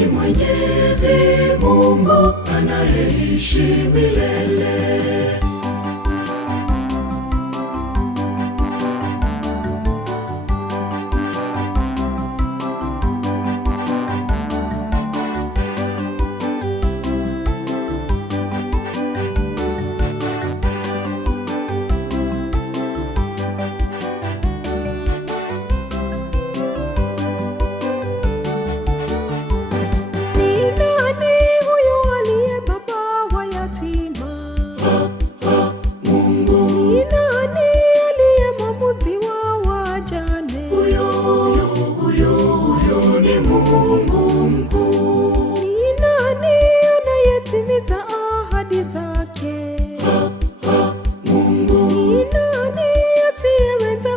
ni Mwenyezi Mungu anayeishi milele.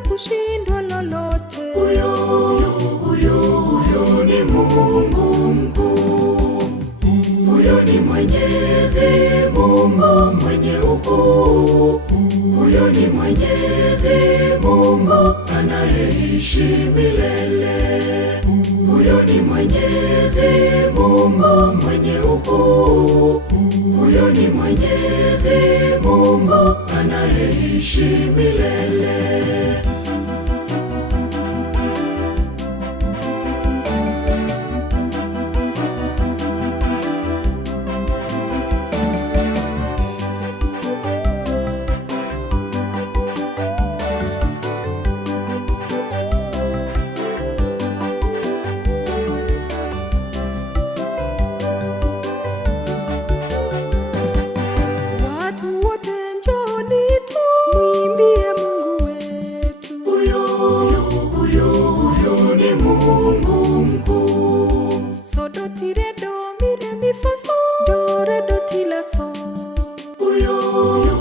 Kushindwa lolote. Huyo ni Mungu mkuu. Huyo ni Mwenyezi Mungu mwenye ukuu. Huyo ni Mwenyezi Mungu anayeishi milele. Huyo ni Mwenyezi Mungu mwenye ukuu. Huyo ni Mwenyezi Mungu anayeishi milele.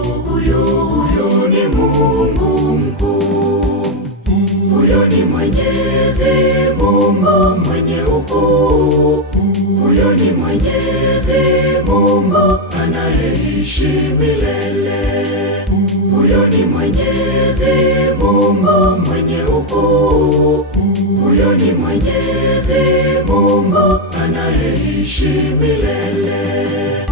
Huyo ni Mungu mkuu. Huyo ni Mwenyezi Mungu mwenye ukuu. Huyo ni Mwenyezi Mungu anayeishi milele. Huyo ni Mwenyezi Mungu mwenye ukuu. Huyo ni Mwenyezi Mungu anayeishi milele.